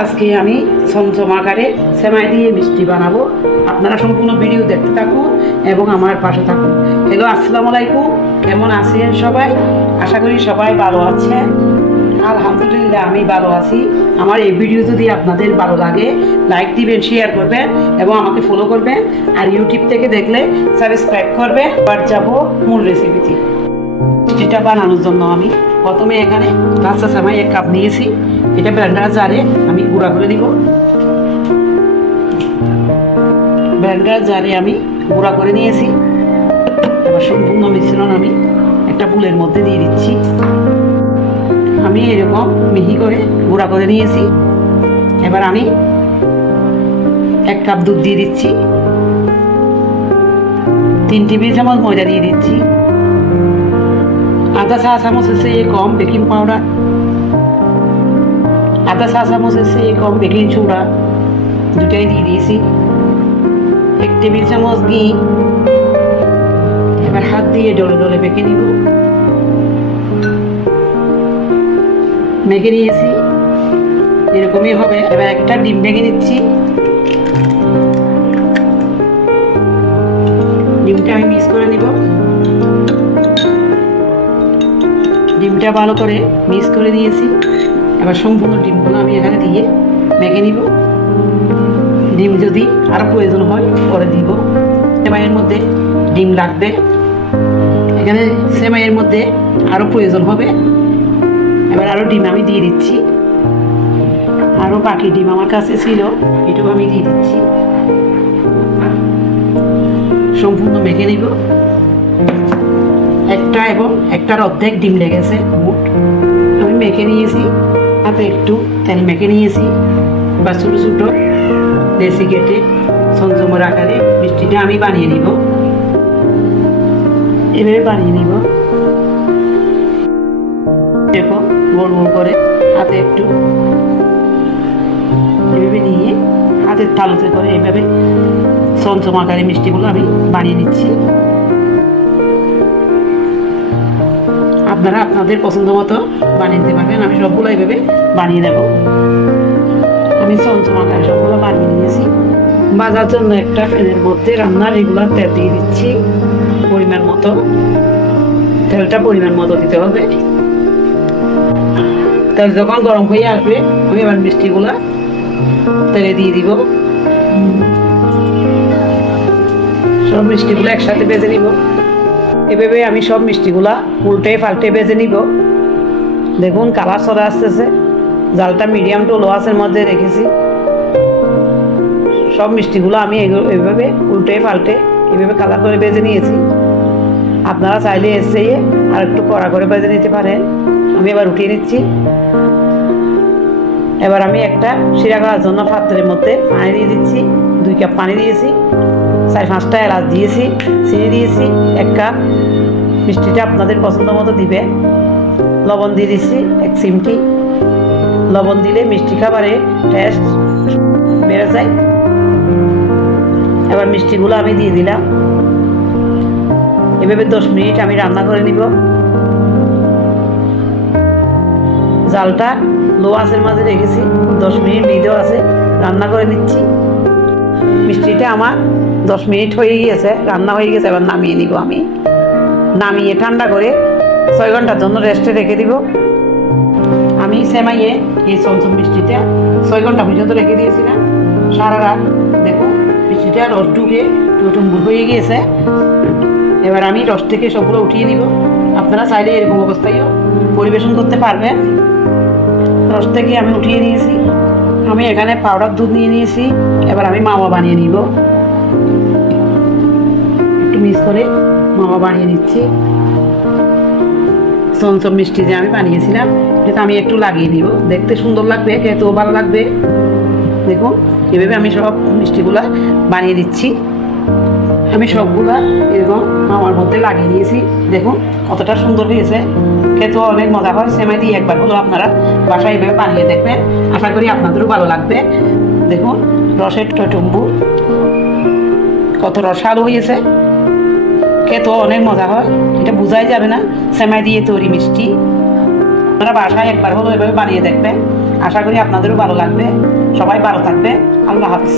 আজকে আমি ছমছম আকারে সেমাই দিয়ে মিষ্টি বানাবো। আপনারা সম্পূর্ণ ভিডিও দেখতে থাকুন এবং আমার পাশে থাকুন। হ্যালো, আসসালামু আলাইকুম। কেমন আছেন সবাই? আশা করি সবাই ভালো আছেন। আলহামদুলিল্লাহ, আমি ভালো আছি। আমার এই ভিডিও যদি আপনাদের ভালো লাগে, লাইক দিবেন, শেয়ার করবেন এবং আমাকে ফলো করবেন। আর ইউটিউব থেকে দেখলে সাবস্ক্রাইব করবেন। এবার যাব মূল রেসিপিতে মিষ্টিটা বানানোর জন্য আমি প্রথমে এখানে কাঁচা সামাই এক কাপ নিয়েছি। এটা ব্যান্ডার জারে আমি গুঁড়া করে দিব। ব্যান্ডার জারে আমি গুঁড়া করে নিয়েছি। এবার সম্পূর্ণ মিশ্রণ আমি একটা বুলের মধ্যে দিয়ে দিচ্ছি। আমি এরকম মিহি করে গুঁড়া করে নিয়েছি। এবার আমি এক কাপ দুধ দিয়ে দিচ্ছি। তিন টেবিল চামচ ময়দা দিয়ে দিচ্ছি। আধা চা চামচের চেয়ে কম বেকিং পাউডার আধা চা চামচের চেয়ে কম বেকিং সোডা দুটাই দিয়ে দিয়েছি। এক টেবিল চামচ ঘি। এবার হাত দিয়ে ডলে ডলে মেখে নিব। মেখে নিয়েছি। এরকমই হবে। এবার একটা ডিম ভেঙে নিচ্ছি। ডিমটা আমি মিক্স করে নিব। ডিমটা ভালো করে মিক্স করে দিয়েছি। এবার সম্পূর্ণ ডিমগুলো আমি এখানে দিয়ে মেখে নিব। ডিম যদি আরও প্রয়োজন হয়, পরে দিব। সেমাইয়ের মধ্যে ডিম লাগবে। এখানে সেমাইয়ের মধ্যে আরও প্রয়োজন হবে। এবার আরও ডিম আমি দিয়ে দিচ্ছি। আরও বাকি ডিম আমার কাছে ছিল, এটুকু আমি দিয়ে দিচ্ছি। সম্পূর্ণ মেখে নিব। একটা এবং একটার অর্ধেক ডিম লেগেছে মোট। আমি মেখে নিয়েছি হাতে একটু তেল মেখে নিয়েছি, বা ছোটো ছোটো দেশি কেটে সঞ্চমর আকারে মিষ্টিটা আমি বানিয়ে নিব। এভাবে বানিয়ে নিব। দেখো, গোল গোল করে হাতে একটু এভাবে নিয়ে হাতের তালুতে করে এভাবে সঞ্চম আকারে মিষ্টিগুলো আমি বানিয়ে নিচ্ছি। আপনারা আপনাদের পছন্দ মতো বানিয়ে নিতে পারবেন। আমি সবগুলো এইভাবে বানিয়ে নেব আমি চমচম সবগুলো বানিয়ে নিয়েছি। বাজার জন্য একটা ফ্যানের মধ্যে রান্নার রেগুলার তেল দিয়ে দিচ্ছি। পরিমাণ মতো। তেলটা পরিমাণ মতো দিতে হবে। তেল যখন গরম হয়ে আসবে, আমি এবার মিষ্টিগুলো তেলে দিয়ে দিব। সব মিষ্টিগুলো একসাথে বেজে নিব। এভাবে আমি সব মিষ্টিগুলা উল্টে পাল্টে বেজে নিব। দেখুন, কালার সরা আসতেছে। জালটা মিডিয়াম টু লো আসের মধ্যে রেখেছি। সব মিষ্টিগুলো আমি এভাবে উল্টে পাল্টে এভাবে কালার করে বেজে নিয়েছি। আপনারা চাইলে এসে আর একটু কড়া করে বেজে নিতে পারেন। আমি এবার উঠিয়ে নিচ্ছি। এবার আমি একটা শিরা করার জন্য পাত্রের মধ্যে পানি দিয়ে দিচ্ছি। দুই কাপ পানি দিয়েছি। চার পাঁচটা, এলাচ দিয়েছি, চিনি দিয়েছি, এক কাপ। মিষ্টিটা আপনাদের পছন্দ মতো দিবে। লবণ দিয়ে দিচ্ছি এক চিমটি। লবণ দিলে মিষ্টি খাবারে টেস্ট বেড়ে যায়। এবার মিষ্টিগুলো আমি দিয়ে দিলাম। এভাবে দশ মিনিট আমি রান্না করে নিব। জালটা লো আঁচের মাঝে রেখেছি। দশ মিনিট মিডিয়াম আছে, রান্না করে নিচ্ছি। মিষ্টিটা আমার দশ মিনিট হয়ে গিয়েছে, রান্না হয়ে গেছে, এবার নামিয়ে নিব আমি। নামিয়ে ঠান্ডা করে ছয় ঘণ্টার জন্য রেস্টে রেখে দিব। আমি সেমাইয়ে এই চমচম মিষ্টিটা ছয় ঘণ্টা পর্যন্ত রেখে দিয়েছিলাম। সারা রাত, দেখো, মিষ্টিটা রস ঢুকে টুটুম্বুর হয়ে গিয়েছে। এবার আমি রস থেকে সবগুলো উঠিয়ে নিব। আপনারা চাইলে এরকম অবস্থায়ও পরিবেশন করতে পারবেন। রস থেকে আমি উঠিয়ে নিয়েছি। আমি এখানে পাউডার দুধ নিয়ে নিয়েছি, এবার আমি মাওয়া বানিয়ে নিব। একটু মিক্স করে মাওয়া বানিয়ে নিচ্ছি। চমচম মিষ্টি যে আমি বানিয়েছিলাম যেটা আমি একটু লাগিয়ে নিব। দেখতে সুন্দর লাগবে, খেতেও ভালো লাগবে। দেখুন, এভাবে আমি সব মিষ্টিগুলা বানিয়ে দিচ্ছি আমি সবগুলা এরকম আমার মধ্যে লাগিয়ে দিয়েছি দেখুন, কতটা সুন্দর হয়েছে। খেতেও অনেক মজা হয়, সেমাই দিয়ে একবার হলো আপনারা বাসায় এভাবে বানিয়ে দেখবেন। আশা করি আপনাদেরও ভালো লাগবে। দেখুন, রসের টটম্বু, কত রসালো হয়েছে। খেতেও অনেক মজা হয়, এটা বোঝাই যাবে না, সেমাই দিয়ে তৈরি মিষ্টি। আপনারা বাসায় একবার হলো এভাবে বানিয়ে দেখবেন। আশা করি আপনাদেরও ভালো লাগবে। সবাই ভালো থাকবে আল্লাহ হাফিজ।